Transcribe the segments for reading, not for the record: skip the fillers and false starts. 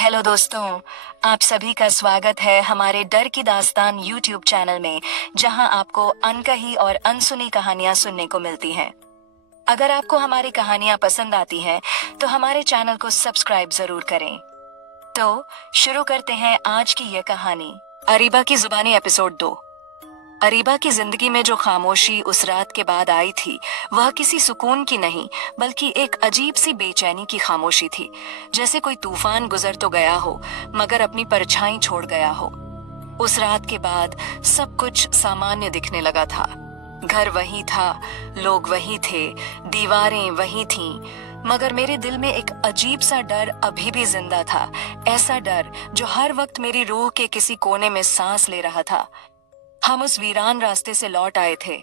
Hello दोस्तों, आप सभी का स्वागत है हमारे डर की दास्तान यूट्यूब चैनल में, जहां आपको अनकही और अनसुनी कहानियां सुनने को मिलती हैं। अगर आपको हमारी कहानियां पसंद आती हैं, तो हमारे चैनल को सब्सक्राइब जरूर करें। तो शुरू करते हैं आज की यह कहानी, अरीबा की जुबानी एपिसोड 2। अरीबा की जिंदगी में जो खामोशी उस रात के बाद आई थी, वह किसी सुकून की नहीं, बल्कि एक अजीब सी बेचैनी की खामोशी थी। जैसे कोई तूफान गुजर तो गया हो, मगर अपनी परछाई छोड़ गया हो। उस रात के बाद सब कुछ सामान्य दिखने लगा था। घर वही था, लोग वही थे, दीवारें वही थीं, मगर मेरे दिल में एक अजीब सा डर अभी भी जिंदा था। ऐसा डर जो हर वक्त मेरी रूह के किसी कोने में सांस ले रहा था। हम उस वीरान रास्ते से लौट आए थे।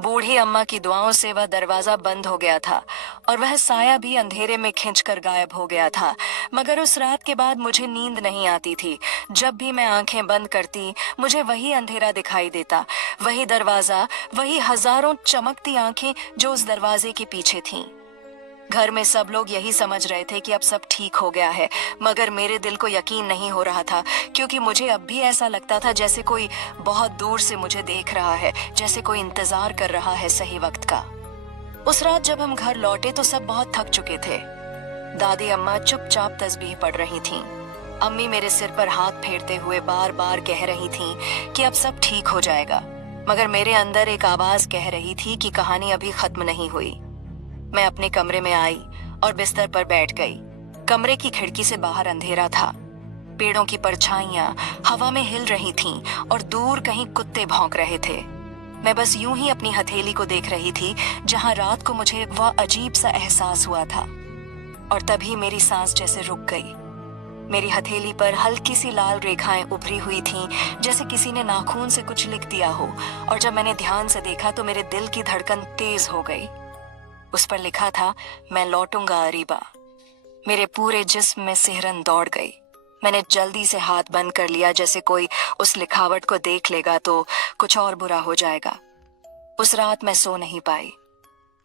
बूढ़ी अम्मा की दुआओं से वह दरवाजा बंद हो गया था और वह साया भी अंधेरे में खिंचकर गायब हो गया था। मगर उस रात के बाद मुझे नींद नहीं आती थी। जब भी मैं आंखें बंद करती, मुझे वही अंधेरा दिखाई देता, वही दरवाजा, वही हजारों चमकती आंखें जो उस दरवाजे के पीछे थीं। घर में सब लोग यही समझ रहे थे कि अब सब ठीक हो गया है, मगर मेरे दिल को यकीन नहीं हो रहा था, क्योंकि मुझे अब भी ऐसा लगता था जैसे कोई बहुत दूर से मुझे देख रहा है, जैसे कोई इंतजार कर रहा है सही वक्त का। उस रात जब हम घर लौटे तो सब बहुत थक चुके थे। दादी अम्मा चुपचाप तस्बीह पढ़ रही थीं। अम्मी मेरे सिर पर हाथ फेरते हुए बार बार कह रही थीं कि अब सब ठीक हो जाएगा, मगर मेरे अंदर एक आवाज कह रही थी कि कहानी अभी खत्म नहीं हुई। मैं अपने कमरे में आई और बिस्तर पर बैठ गई। कमरे की खिड़की से बाहर अंधेरा था। पेड़ों की परछाइयां हवा में हिल रही थीं और दूर कहीं कुत्ते भौंक रहे थे। मैं बस यूं ही अपनी हथेली को देख रही थी, जहां रात को मुझे वह अजीब सा एहसास हुआ था। और तभी मेरी सांस जैसे रुक गई। मेरी हथेली पर हल्की सी लाल रेखाएं उभरी हुई थीं, जैसे किसी ने नाखून से कुछ लिख दिया हो। और जब मैंने ध्यान से देखा तो मेरे दिल की धड़कन तेज हो गई। उस पर लिखा था, मैं लौटूंगा अरीबा। मेरे पूरे जिस्म में सिहरन दौड़ गई। मैंने जल्दी से हाथ बंद कर लिया, जैसे कोई उस लिखावट को देख लेगा तो कुछ और बुरा हो जाएगा। उस रात मैं सो नहीं पाई।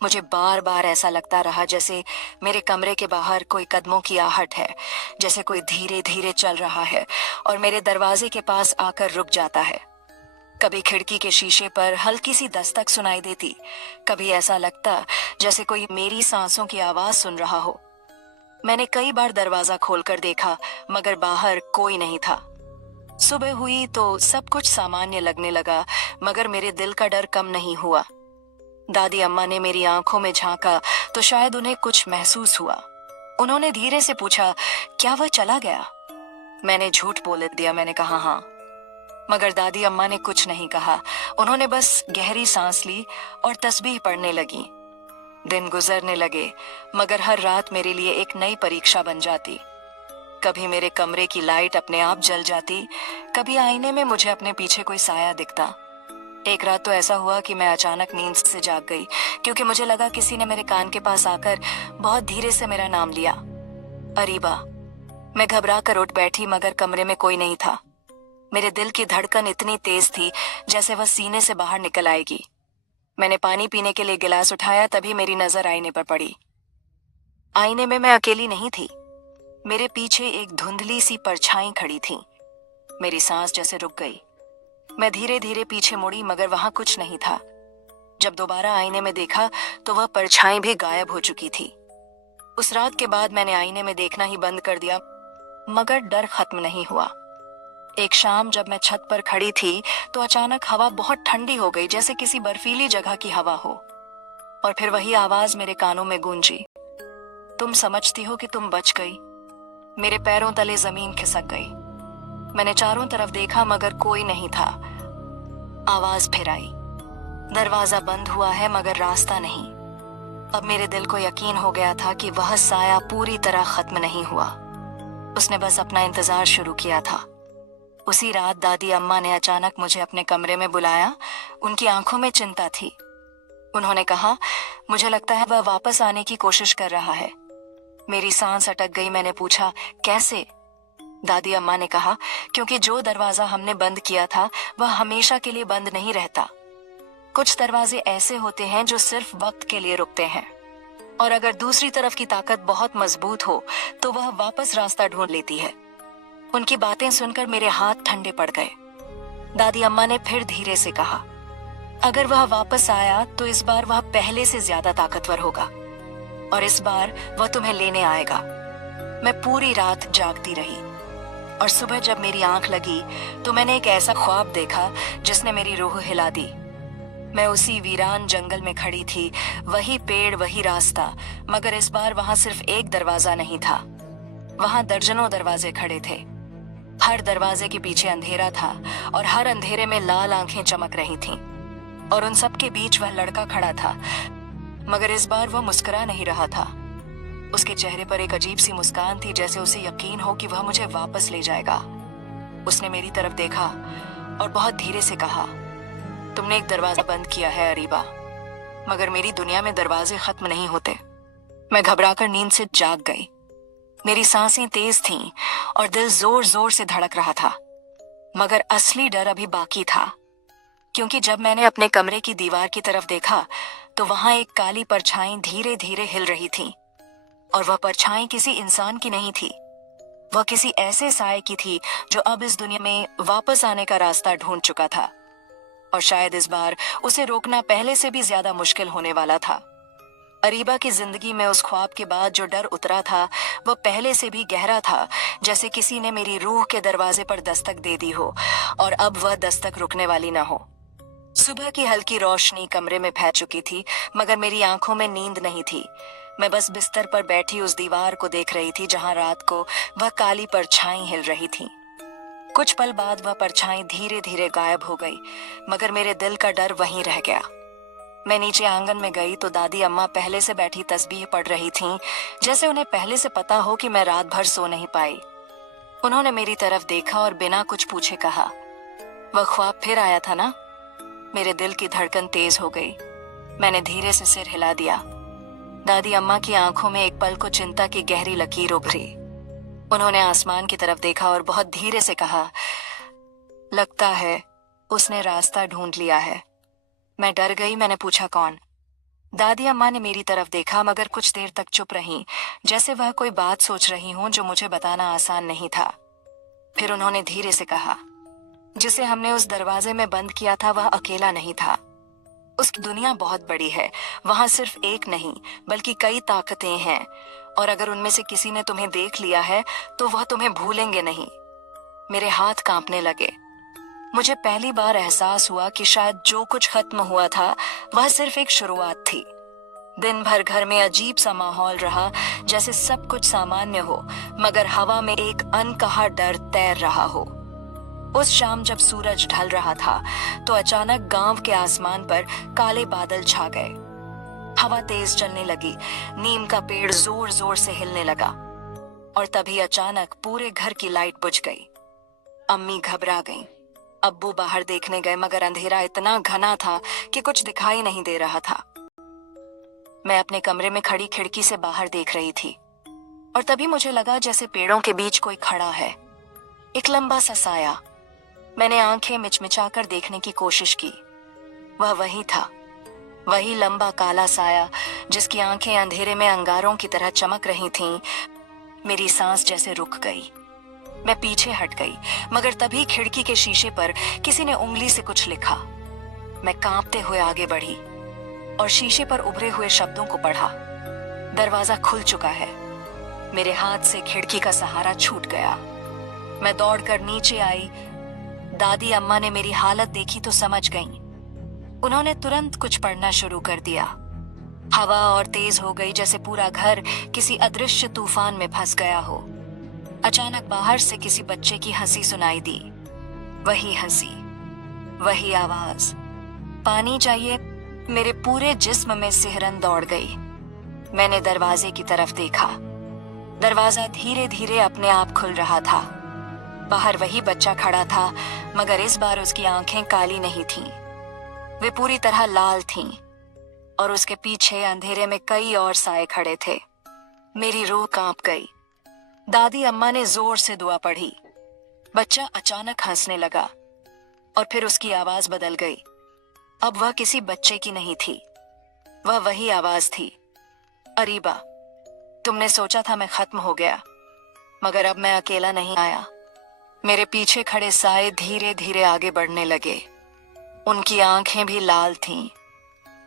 मुझे बार बार ऐसा लगता रहा जैसे मेरे कमरे के बाहर कोई कदमों की आहट है, जैसे कोई धीरे धीरे चल रहा है और मेरे दरवाजे के पास आकर रुक जाता है। कभी खिड़की के शीशे पर हल्की सी दस्तक सुनाई देती, कभी ऐसा लगता जैसे कोई मेरी सांसों की आवाज सुन रहा हो। मैंने कई बार दरवाजा खोलकर देखा, मगर बाहर कोई नहीं था। सुबह हुई तो सब कुछ सामान्य लगने लगा, मगर मेरे दिल का डर कम नहीं हुआ। दादी अम्मा ने मेरी आंखों में झांका तो शायद उन्हें कुछ महसूस हुआ। उन्होंने धीरे से पूछा, क्या वह चला गया? मैंने झूठ बोल दिया। मैंने कहा हाँ, मगर दादी अम्मा ने कुछ नहीं कहा। उन्होंने बस गहरी सांस ली और तस्बीह पढ़ने लगी। दिन गुजरने लगे, मगर हर रात मेरे लिए एक नई परीक्षा बन जाती। कभी मेरे कमरे की लाइट अपने आप जल जाती, कभी आईने में मुझे अपने पीछे कोई साया दिखता। एक रात तो ऐसा हुआ कि मैं अचानक नींद से जाग गई, क्योंकि मुझे लगा किसी ने मेरे कान के पास आकर बहुत धीरे से मेरा नाम लिया, अरीबा। मैं घबरा कर उठ बैठी, मगर कमरे में कोई नहीं था। मेरे दिल की धड़कन इतनी तेज थी जैसे वह सीने से बाहर निकल आएगी। मैंने पानी पीने के लिए गिलास उठाया, तभी मेरी नजर आईने पर पड़ी। आईने में मैं अकेली नहीं थी। मेरे पीछे एक धुंधली सी परछाई खड़ी थी। मेरी सांस जैसे रुक गई। मैं धीरे धीरे पीछे मुड़ी, मगर वहां कुछ नहीं था। जब दोबारा आईने में देखा तो वह परछाई भी गायब हो चुकी थी। उस रात के बाद मैंने आईने में देखना ही बंद कर दिया, मगर डर खत्म नहीं हुआ। एक शाम जब मैं छत पर खड़ी थी तो अचानक हवा बहुत ठंडी हो गई, जैसे किसी बर्फीली जगह की हवा हो। और फिर वही आवाज मेरे कानों में गूंजी, तुम समझती हो कि तुम बच गई। मेरे पैरों तले जमीन खिसक गई। मैंने चारों तरफ देखा, मगर कोई नहीं था। आवाज फिर आई, दरवाजा बंद हुआ है मगर रास्ता नहीं। अब मेरे दिल को यकीन हो गया था कि वह साया पूरी तरह खत्म नहीं हुआ। उसने बस अपना इंतजार शुरू किया था। उसी रात दादी अम्मा ने अचानक मुझे अपने कमरे में बुलाया। उनकी आंखों में चिंता थी। उन्होंने कहा, मुझे लगता है वह वापस आने की कोशिश कर रहा है। मेरी सांस अटक गई। मैंने पूछा, कैसे? दादी अम्मा ने कहा, क्योंकि जो दरवाजा हमने बंद किया था वह हमेशा के लिए बंद नहीं रहता। कुछ दरवाजे ऐसे होते हैं जो सिर्फ वक्त के लिए रुकते हैं, और अगर दूसरी तरफ की ताकत बहुत मजबूत हो तो वह वापस रास्ता ढूंढ लेती है। उनकी बातें सुनकर मेरे हाथ ठंडे पड़ गए। दादी अम्मा ने फिर धीरे से कहा, अगर वह वापस आया तो इस बार वह पहले से ज्यादा ताकतवर होगा और इस बार वह तुम्हें लेने आएगा। मैं पूरी रात जागती रही और सुबह जब मेरी आंख लगी तो मैंने एक ऐसा ख्वाब देखा जिसने मेरी रूह हिला दी। मैं उसी वीरान जंगल में खड़ी थी, वही पेड़, वही रास्ता, मगर इस बार वहां सिर्फ एक दरवाजा नहीं था, वहां दर्जनों दरवाजे खड़े थे। हर दरवाजे के पीछे अंधेरा था और हर अंधेरे में लाल आंखें चमक रही थीं। और उन सब के बीच वह लड़का खड़ा था, मगर इस बार वह मुस्कुरा नहीं रहा था। उसके चेहरे पर एक अजीब सी मुस्कान थी, जैसे उसे यकीन हो कि वह मुझे वापस ले जाएगा। उसने मेरी तरफ देखा और बहुत धीरे से कहा, तुमने एक दरवाजा बंद किया है अरीबा, मगर मेरी दुनिया में दरवाजे खत्म नहीं होते। मैं घबराकर नींद से जाग गई। मेरी सांसें तेज थीं और दिल जोर जोर से धड़क रहा था, मगर असली डर अभी बाकी था, क्योंकि जब मैंने अपने कमरे की दीवार की तरफ देखा तो वहां एक काली परछाई धीरे धीरे हिल रही थी। और वह परछाई किसी इंसान की नहीं थी, वह किसी ऐसे साए की थी जो अब इस दुनिया में वापस आने का रास्ता ढूंढ चुका था। और शायद इस बार उसे रोकना पहले से भी ज्यादा मुश्किल होने वाला था। अरीबा की जिंदगी में उस ख्वाब के बाद जो डर उतरा था वह पहले से भी गहरा था, जैसे किसी ने मेरी रूह के दरवाजे पर दस्तक दे दी हो और अब वह दस्तक रुकने वाली ना हो। सुबह की हल्की रोशनी कमरे में फैल चुकी थी, मगर मेरी आंखों में नींद नहीं थी। मैं बस बिस्तर पर बैठी उस दीवार को देख रही थी जहां रात को वह काली परछाई हिल रही थी। कुछ पल बाद वह परछाई धीरे धीरे गायब हो गई, मगर मेरे दिल का डर वहीं रह गया। मैं नीचे आंगन में गई तो दादी अम्मा पहले से बैठी तस्बीह पढ़ रही थीं, जैसे उन्हें पहले से पता हो कि मैं रात भर सो नहीं पाई। उन्होंने मेरी तरफ देखा और बिना कुछ पूछे कहा, वह ख्वाब फिर आया था ना? मेरे दिल की धड़कन तेज हो गई। मैंने धीरे से सिर हिला दिया। दादी अम्मा की आंखों में एक पल को चिंता की गहरी लकीर उभरी। उन्होंने आसमान की तरफ देखा और बहुत धीरे से कहा, लगता है उसने रास्ता ढूंढ लिया है। मैं डर गई। मैंने पूछा, कौन? दादी अम्मा ने मेरी तरफ देखा, मगर कुछ देर तक चुप रहीं, जैसे वह कोई बात सोच रही हों जो मुझे बताना आसान नहीं था। फिर उन्होंने धीरे से कहा, जिसे हमने उस दरवाजे में बंद किया था वह अकेला नहीं था। उसकी दुनिया बहुत बड़ी है, वहां सिर्फ एक नहीं बल्कि कई ताकतें हैं, और अगर उनमें से किसी ने तुम्हें देख लिया है तो वह तुम्हें भूलेंगे नहीं। मेरे हाथ कांपने लगे। मुझे पहली बार एहसास हुआ कि शायद जो कुछ खत्म हुआ था वह सिर्फ एक शुरुआत थी। दिन भर घर में अजीब सा माहौल रहा, जैसे सब कुछ सामान्य हो, मगर हवा में एक अनकहा डर तैर रहा हो। उस शाम जब सूरज ढल रहा था तो अचानक गांव के आसमान पर काले बादल छा गए। हवा तेज चलने लगी, नीम का पेड़ जोर जोर से हिलने लगा और तभी अचानक पूरे घर की लाइट बुझ गई। अम्मी घबरा गईं। अब्बू बाहर देखने गए, मगर अंधेरा इतना घना था कि कुछ दिखाई नहीं दे रहा था। मैं अपने कमरे में खड़ी खिड़की से बाहर देख रही थी और तभी मुझे लगा जैसे पेड़ों के बीच कोई खड़ा है, एक लंबा सा साया। मैंने आंखें मिचमिचाकर देखने की कोशिश की। वह वही था, वही लंबा काला साया जिसकी आंखें अंधेरे में अंगारों की तरह चमक रही थीं। मेरी सांस जैसे रुक गई। मैं पीछे हट गई, मगर तभी खिड़की के शीशे पर किसी ने उंगली से कुछ लिखा। मैं कांपते हुए आगे बढ़ी और शीशे पर उभरे हुए शब्दों को पढ़ा, दरवाजा खुल चुका है। मेरे हाथ से खिड़की का सहारा छूट गया। मैं दौड़कर नीचे आई। दादी अम्मा ने मेरी हालत देखी तो समझ गईं। उन्होंने तुरंत कुछ पढ़ना शुरू कर दिया। हवा और तेज हो गई, जैसे पूरा घर किसी अदृश्य तूफान में फंस गया हो। अचानक बाहर से किसी बच्चे की हंसी सुनाई दी। वही हंसी, वही आवाज, पानी चाहिए। मेरे पूरे जिस्म में सिहरन दौड़ गई। मैंने दरवाजे की तरफ देखा। दरवाजा धीरे धीरे अपने आप खुल रहा था। बाहर वही बच्चा खड़ा था, मगर इस बार उसकी आंखें काली नहीं थीं, वे पूरी तरह लाल थीं और उसके पीछे अंधेरे में कई और साए खड़े थे। मेरी रूह कांप गई। दादी अम्मा ने जोर से दुआ पढ़ी। बच्चा अचानक हंसने लगा और फिर उसकी आवाज बदल गई। अब वह किसी बच्चे की नहीं थी, वह वही आवाज थी, अरीबा, तुमने सोचा था मैं खत्म हो गया, मगर अब मैं अकेला नहीं आया। मेरे पीछे खड़े साए धीरे धीरे आगे बढ़ने लगे। उनकी आंखें भी लाल थीं,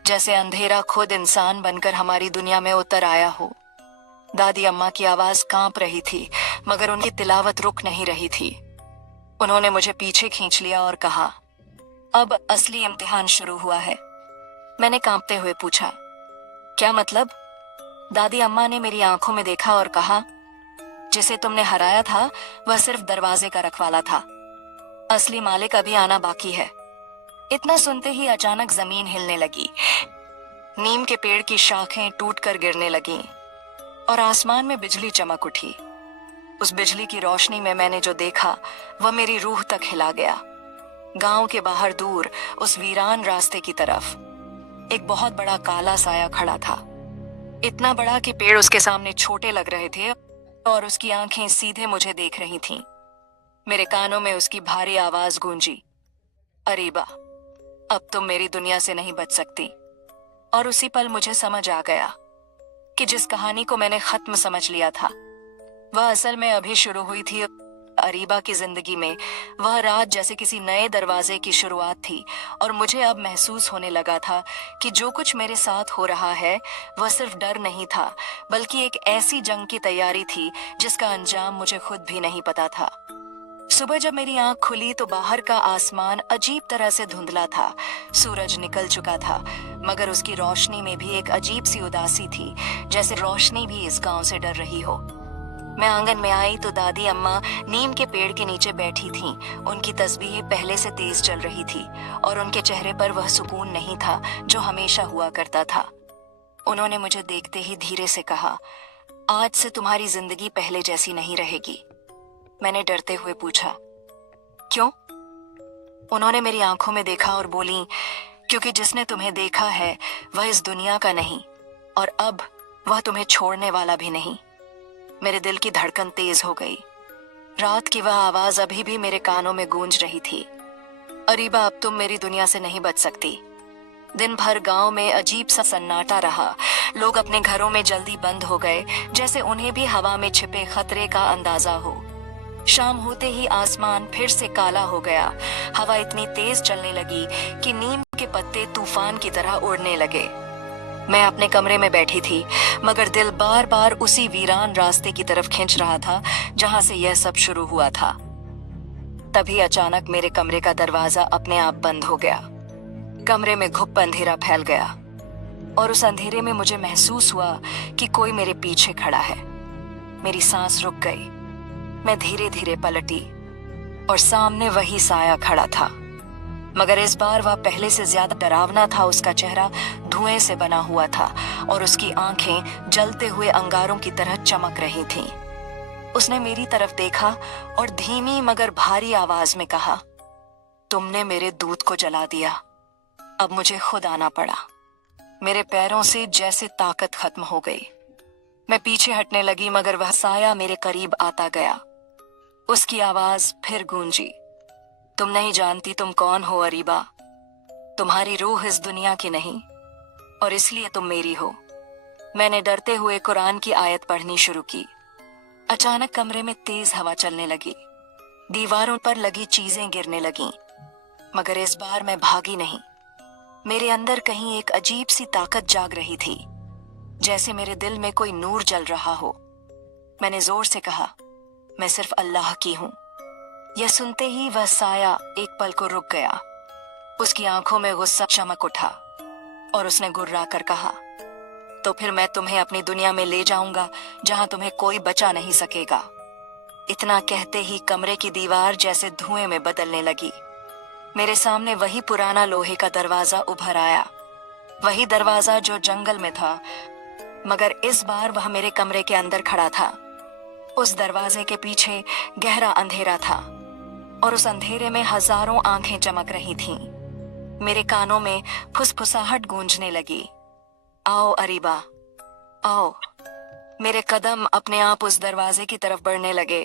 जैसे अंधेरा खुद इंसान बनकर हमारी दुनिया में उतर आया हो। दादी अम्मा की आवाज कांप रही थी, मगर उनकी तिलावत रुक नहीं रही थी। उन्होंने मुझे पीछे खींच लिया और कहा, अब असली इम्तिहान शुरू हुआ है। मैंने कांपते हुए पूछा, क्या मतलब? दादी अम्मा ने मेरी आंखों में देखा और कहा, जिसे तुमने हराया था वह सिर्फ दरवाजे का रखवाला था। असली मालिक अभी आना बाकी है। इतना सुनते ही अचानक जमीन हिलने लगी। नीम के पेड़ की शाखें टूटकर गिरने लगीं और आसमान में बिजली चमक उठी। उस बिजली की रोशनी में मैंने जो देखा वह मेरी रूह तक हिला गया। गांव के बाहर दूर उस वीरान रास्ते की तरफ एक बहुत बड़ा काला साया खड़ा था। इतना बड़ा कि पेड़ उसके सामने छोटे लग रहे थे और उसकी आंखें सीधे मुझे देख रही थीं। मेरे कानों में उसकी भारी आवाज गूंजी, अरीबा, अब तुम मेरी दुनिया से नहीं बच सकती। और उसी पल मुझे समझ आ गया कि जिस कहानी को मैंने खत्म समझ लिया था वह असल में अभी शुरू हुई थी। अरीबा की जिंदगी में वह रात जैसे किसी नए दरवाजे की शुरुआत थी और मुझे अब महसूस होने लगा था कि जो कुछ मेरे साथ हो रहा है वह सिर्फ डर नहीं था, बल्कि एक ऐसी जंग की तैयारी थी जिसका अंजाम मुझे खुद भी नहीं पता था। सुबह जब मेरी आंख खुली तो बाहर का आसमान अजीब तरह से धुंधला था। सूरज निकल चुका था, मगर उसकी रोशनी में भी एक अजीब सी उदासी थी, जैसे रोशनी भी इस गांव से डर रही हो। मैं आंगन में आई तो दादी अम्मा नीम के पेड़ के नीचे बैठी थीं। उनकी तस्बीह पहले से तेज चल रही थी और उनके चेहरे पर वह सुकून नहीं था जो हमेशा हुआ करता था। उन्होंने मुझे देखते ही धीरे से कहा, आज से तुम्हारी जिंदगी पहले जैसी नहीं रहेगी। मैंने डरते हुए पूछा, क्यों? उन्होंने मेरी आंखों में देखा और बोली, क्योंकि जिसने तुम्हें देखा है वह इस दुनिया का नहीं और अब वह तुम्हें छोड़ने वाला भी नहीं। मेरे दिल की धड़कन तेज हो गई। रात की वह आवाज अभी भी मेरे कानों में गूंज रही थी, अरीबा, अब तुम मेरी दुनिया से नहीं बच सकती। दिन भर गांव में अजीब सा सन्नाटा रहा। लोग अपने घरों में जल्दी बंद हो गए, जैसे उन्हें भी हवा में छिपे खतरे का अंदाजा हो। शाम होते ही आसमान फिर से काला हो गया। हवा इतनी तेज चलने लगी कि नीम के पत्ते तूफान की तरह उड़ने लगे। मैं अपने कमरे में बैठी थी, मगर दिल बार बार उसी वीरान रास्ते की तरफ खींच रहा था जहां से यह सब शुरू हुआ था। तभी अचानक मेरे कमरे का दरवाजा अपने आप बंद हो गया। कमरे में घुप अंधेरा फैल गया और उस अंधेरे में मुझे महसूस हुआ कि कोई मेरे पीछे खड़ा है। मेरी सांस रुक गई। मैं धीरे धीरे पलटी और सामने वही साया खड़ा था, मगर इस बार वह पहले से ज्यादा डरावना था। उसका चेहरा धुएं से बना हुआ था और उसकी आंखें जलते हुए अंगारों की तरह चमक रही थीं। उसने मेरी तरफ देखा और धीमी मगर भारी आवाज में कहा, तुमने मेरे दूध को जला दिया, अब मुझे खुद आना पड़ा। मेरे पैरों से जैसे ताकत खत्म हो गई। मैं पीछे हटने लगी, मगर वह साया मेरे करीब आता गया। उसकी आवाज फिर गूंजी, तुम नहीं जानती तुम कौन हो अरीबा। तुम्हारी रूह इस दुनिया की नहीं और इसलिए तुम मेरी हो। मैंने डरते हुए कुरान की आयत पढ़नी शुरू की। अचानक कमरे में तेज हवा चलने लगी। दीवारों पर लगी चीजें गिरने लगीं, मगर इस बार मैं भागी नहीं। मेरे अंदर कहीं एक अजीब सी ताकत जाग रही थी, जैसे मेरे दिल में कोई नूर जल रहा हो। मैंने जोर से कहा, मैं सिर्फ अल्लाह की हूं। यह सुनते ही वह साया एक पल को रुक गया। उसकी आंखों में गुस्सा चमक उठा और उसने गुर्रा कर कहा, तो फिर मैं तुम्हें अपनी दुनिया में ले जाऊंगा जहां तुम्हें कोई बचा नहीं सकेगा। इतना कहते ही कमरे की दीवार जैसे धुएं में बदलने लगी। मेरे सामने वही पुराना लोहे का दरवाजा उभर आया, वही दरवाजा जो जंगल में था, मगर इस बार वह मेरे कमरे के अंदर खड़ा था। उस दरवाजे के पीछे गहरा अंधेरा था और उस अंधेरे में हजारों आंखें चमक रही थीं। मेरे कानों में फुसफुसाहट गूंजने लगी, आओ अरीबा, आओ। मेरे कदम अपने आप उस दरवाजे की तरफ बढ़ने लगे,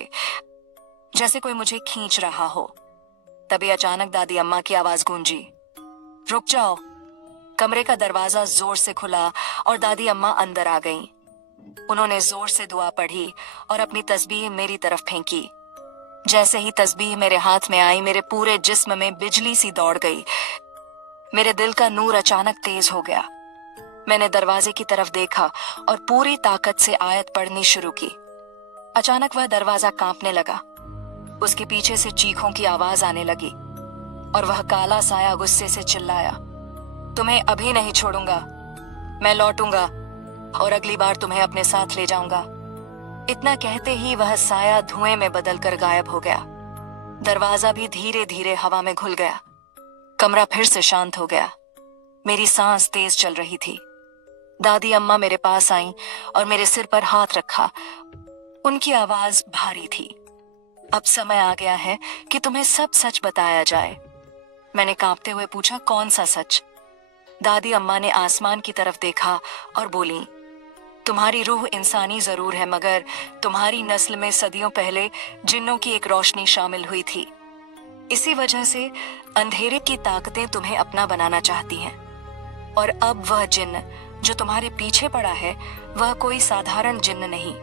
जैसे कोई मुझे खींच रहा हो। तभी अचानक दादी अम्मा की आवाज गूंजी, रुक जाओ। कमरे का दरवाजा जोर से खुला और दादी अम्मा अंदर आ गईं। उन्होंने जोर से दुआ पढ़ी और अपनी तस्बीह मेरी तरफ फेंकी। जैसे ही तस्बीह मेरे हाथ में आई, मेरे पूरे जिस्म में बिजली सी दौड़ गई। मेरे दिल का नूर अचानक तेज हो गया। मैंने दरवाजे की तरफ देखा और पूरी ताकत से आयत पढ़नी शुरू की। अचानक वह दरवाजा कांपने लगा। उसके पीछे से चीखों की आवाज आने लगी और वह काला साया गुस्से से चिल्लाया, तुम्हें अभी नहीं छोड़ूंगा, मैं लौटूंगा और अगली बार तुम्हें अपने साथ ले जाऊंगा। इतना कहते ही वह साया धुएं में बदलकर गायब हो गया। दरवाजा भी धीरे धीरे हवा में घुल गया। कमरा फिर से शांत हो गया। मेरी सांस तेज चल रही थी। दादी अम्मा मेरे पास आईं और मेरे सिर पर हाथ रखा। उनकी आवाज भारी थी। अब समय आ गया है कि तुम्हें सब सच बताया जाए। मैंने कांपते हुए पूछा, कौन सा सच? दादी अम्मा ने आसमान की तरफ देखा और बोली, तुम्हारी रूह इंसानी जरूर है, मगर तुम्हारी नस्ल में सदियों पहले जिन्नों की एक रोशनी शामिल हुई थी। इसी वजह से अंधेरे की ताकतें तुम्हें अपना बनाना चाहती हैं। और अब वह जिन्न जो तुम्हारे पीछे पड़ा है, वह कोई साधारण जिन्न नहीं,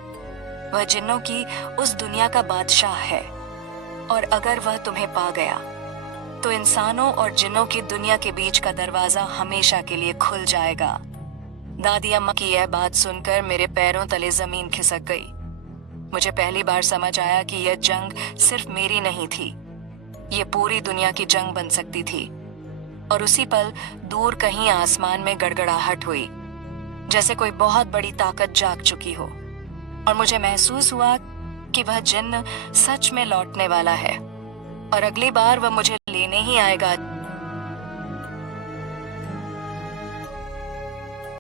वह जिन्नों की उस दुनिया का बादशाह है। और अगर वह तुम्हें पा गया तो इंसानों और जिन्नों की दुनिया के बीच का दरवाजा हमेशा के लिए खुल जाएगा। दादी अम्मा की यह बात सुनकर मेरे पैरों तले जमीन खिसक गई। मुझे पहली बार समझ आया कि यह जंग सिर्फ मेरी नहीं थी, ये पूरी दुनिया की जंग बन सकती थी। और उसी पल दूर कहीं आसमान में गड़गड़ाहट हुई, जैसे कोई बहुत बड़ी ताकत जाग चुकी हो। और मुझे महसूस हुआ कि वह जिन्न सच में लौटने वाला है और अगली बार वह मुझे लेने ही आएगा।